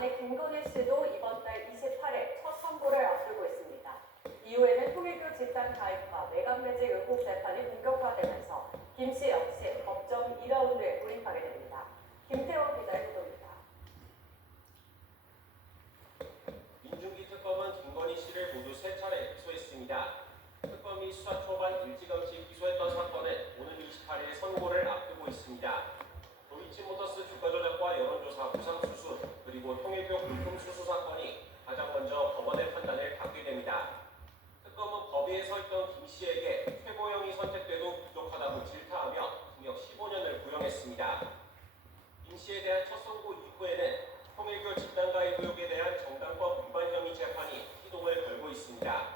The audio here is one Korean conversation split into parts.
아내 김건희 씨도 이번 달 28일 첫 선고를 앞두고 있습니다. 이후에는 통일교 집단 가입과 매각 매직 의혹 재판이 본격화되면서 김 씨 역시 법정 2라운드에 돌입하게 됩니다. 김태원 기자의 보도입니다. 민중기 특검은 김건희 씨를 모두 3차례 기소했습니다. 특검이 수사 초반 일찌감치 기소했던 사건은 오는 28일 선고를 앞두고 있습니다. 도이치모터스 주가 조작과 여론조사 부상수수 그리고 통일교 금품수수 사건이 가장 먼저 법원의 판단을 받게 됩니다. 특검은 법위에 서 있던 김 씨에게 최고형이 선택돼도 부족하다고 질타하며 징역 15년을 구형했습니다. 김 씨에 대한 첫 선고 이후에는 통일교 집단가입 의혹에 대한 정당법 위반 혐의 재판이 시동을 걸고 있습니다.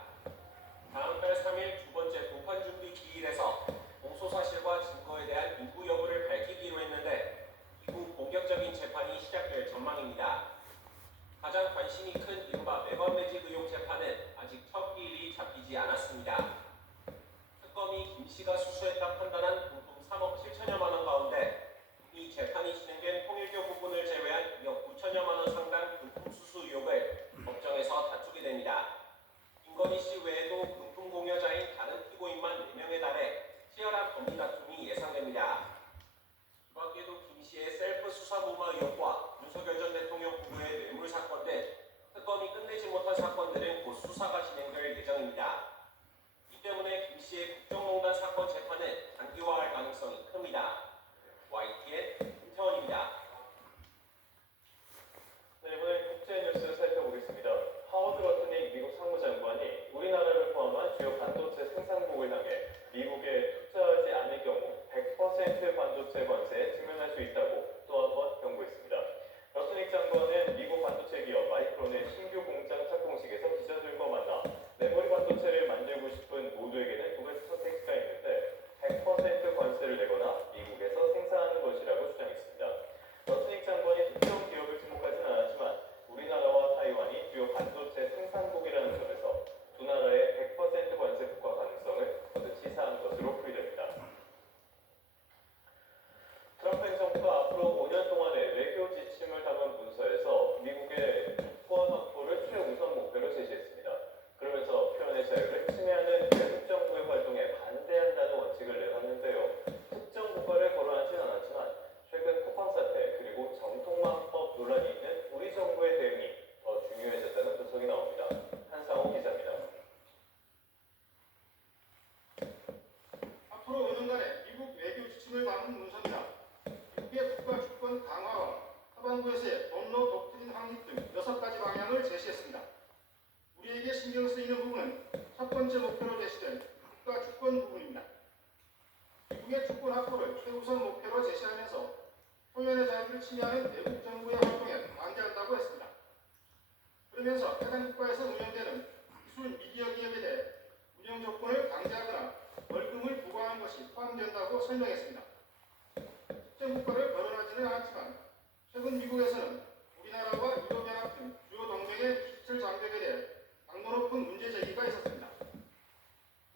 다음 달 3일 두 번째 공판준비 기일에서 공소사실과 증거에 대한 인구 여부를 밝히기로 했는데 이후 본격적인 재판이 시작될 전망입니다. 가장 관심이 큰 이른바 매각 매직 의혹 재판은 아직 첫 기일이 잡히지 않았습니다. 특검이 김 씨가 수수했다 판단한 금품 3억 7천여만 원 가운데 이미 재판이 진행된 통일교 부분을 제외한 2억 9천여만 원 상당 금품 수수 의혹을 법정에서 다투게 됩니다. 김건희 씨 외에도 금품 공여자인 다른 피고인만 4명에 달해 치열한 법리 다툼이 예상됩니다. 이 밖에도 김 씨의 셀프 수사 무마 의혹과 윤석열 전 대통령 부부의 뇌물 사건 등 특검이 끝내지 못한 사건들은 곧 수사가 진행될 예정입니다. 이 때문에 김 씨의 국정농단 사건 재판은 단기화할 가능성이 큽니다. YTN 김태원입니다. 네, 이번엔 국제 뉴스 살펴보겠습니다. 하워드 버튼이 미국 상무장관이 우리나라를 포함한 주요 반도체 생산국을 향해 미국에 투자하지 않을 경우 100% 반도체 관세에 직면할 수 있다고 또 한 번 경고했습니다. 러스닉 장관은 미국 반도체 기업 마이크론의 신규 공장 착공식에서 기자들과 만나 메모리 반도체를 만들고 싶은 모두에게는 두 가지 선택지가 있는데 100% 관세를 내거나 미국에서 생산하는 것이라고 주장했습니다. 러스닉 장관이 특정 기업을 지목하지는 않았지만 우리나라와 타이완이 주요 반도체 생산국이라는 점에서 두 나라의 100% 관세 국가 가능성을 거듭 시사한 것으로 풀이됩니다. 트럼프 행정부가 앞으로 5년 동안의 외교 지침을 담은 문서에서 미국의 주권 확보를 최우선 목표로 제시했습니다. 그러면서 표현의 자유를 침해하는 외국 정부의 활동에 반대한다는 원칙을 내놨는데요. 특정 국가를 거론하진 않았지만 최근 쿠팡 사태 그리고 정통망법 논란이 있는 우리 정부의 대응이 더 중요해졌다는 분석이 나옵니다. 한상호 기자입니다. 앞으로 5년간의 미국 외교 지침을 담은 문서입니다. 미국의 국가 주권 강화와 하반구에서의 언로 독트린 확립 등 6가지 방향을 제시했습니다. 우리에게 신경 쓰이는 부분은 첫 번째 목표로 제시된 국가 주권 부분입니다. 미국의 주권 확보를 최우선 목표로 제시하면서 표현의 자유를 침해하는 외국 정부의 활동에 반대한다고 했습니다. 그러면서 해당 국가에서 운영되는 기술 미디어 기업에 대해 운영 조건을 강제하거나 벌금을 부과하는 것이 포함된다고 설명했습니다. 특정 국가를 거론하지는 않았지만 최근 미국에서는 우리나라와 유럽연합 등 주요 동맹의 디지털 장벽에 대해 강도 높은 문제 제기가 있었습니다.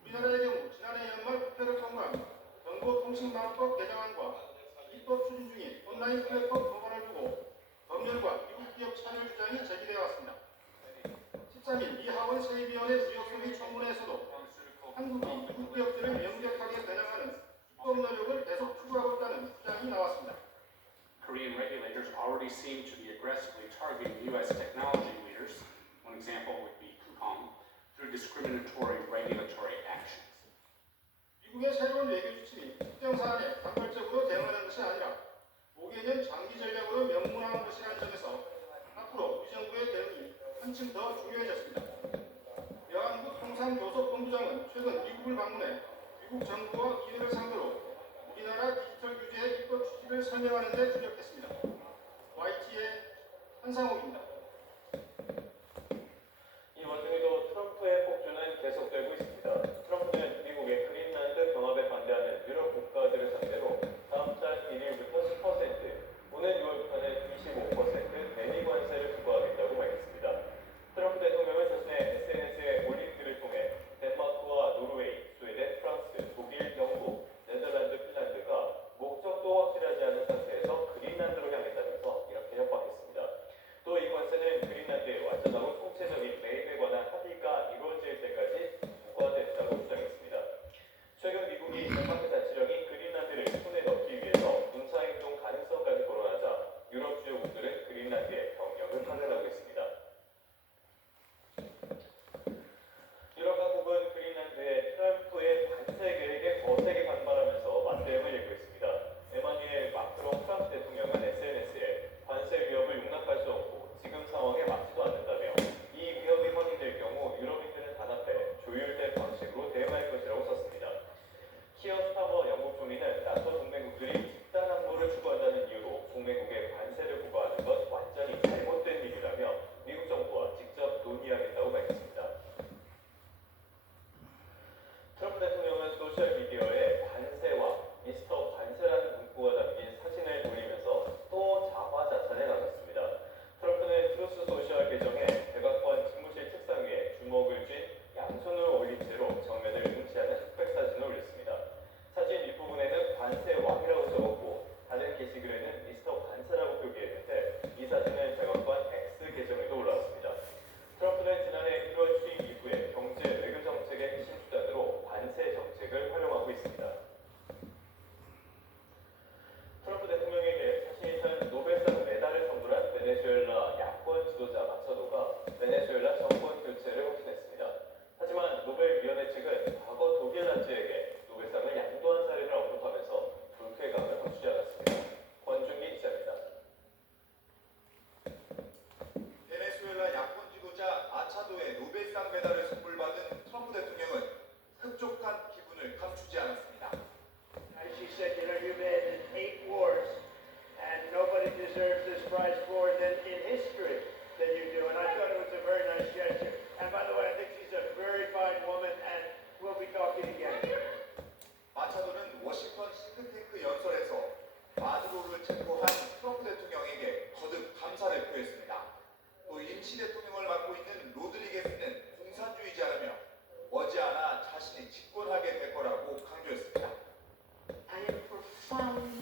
우리나라의 경우 지난해 연말 국회를 통과한 정보통신망법 개정안과 입법 추진 중인 온라인 플랫폼 법안을 두고 검열과 미국 기업 참여 주장이 제기되어 왔습니다. 13일 미 하원 세입위원회 무역소비 청문회에서도 한국이 미국 기업들을 명백하게 겨냥하는 입법 노력을 계속 추구하고 있다는 주장이 나왔습니다. Korean regulators already seem to be aggressively targeting U.S. technology leaders. One example would be Coupang through discriminatory regulatory actions. 미국의 새로운 외교 지침이 특정 사안에 단발적으로 대응하는 것이 아니라 5개년 장기 전략으로 명문화한 것이라는 점에서 앞으로 우리 정부의 대응이 한층 더 중요해졌습니다. 여한국 통상교섭본부장은 최근 미국을 방문해 미국 정부와 기업을 상대로 우리나라 디지털 규제의 입법 취지를 설명하는 데 주력했습니다. YT의 한상욱입니다. 이 와중에도 트럼프의 폭주는 계속되고 있습니다. 트럼프는 미국의 그린란드 경합에 반대하는 유럽 국가들을 상대로 다음 달 1일부터 10%, 오는 6월부터는 25% 대미 관세를 부과하겠다고 밝혔습니다. 트럼프 대통령은 자신의 SNS에 올린 글을 통해 덴마크와 노르웨이, 스웨덴, 프랑스, 독일, 영국, 네덜란드, 핀란드가 목적도 확실하지 않은 상태에서 그린란드로 향했다면서 이렇게 협박했습니다. 또 이 관세 사람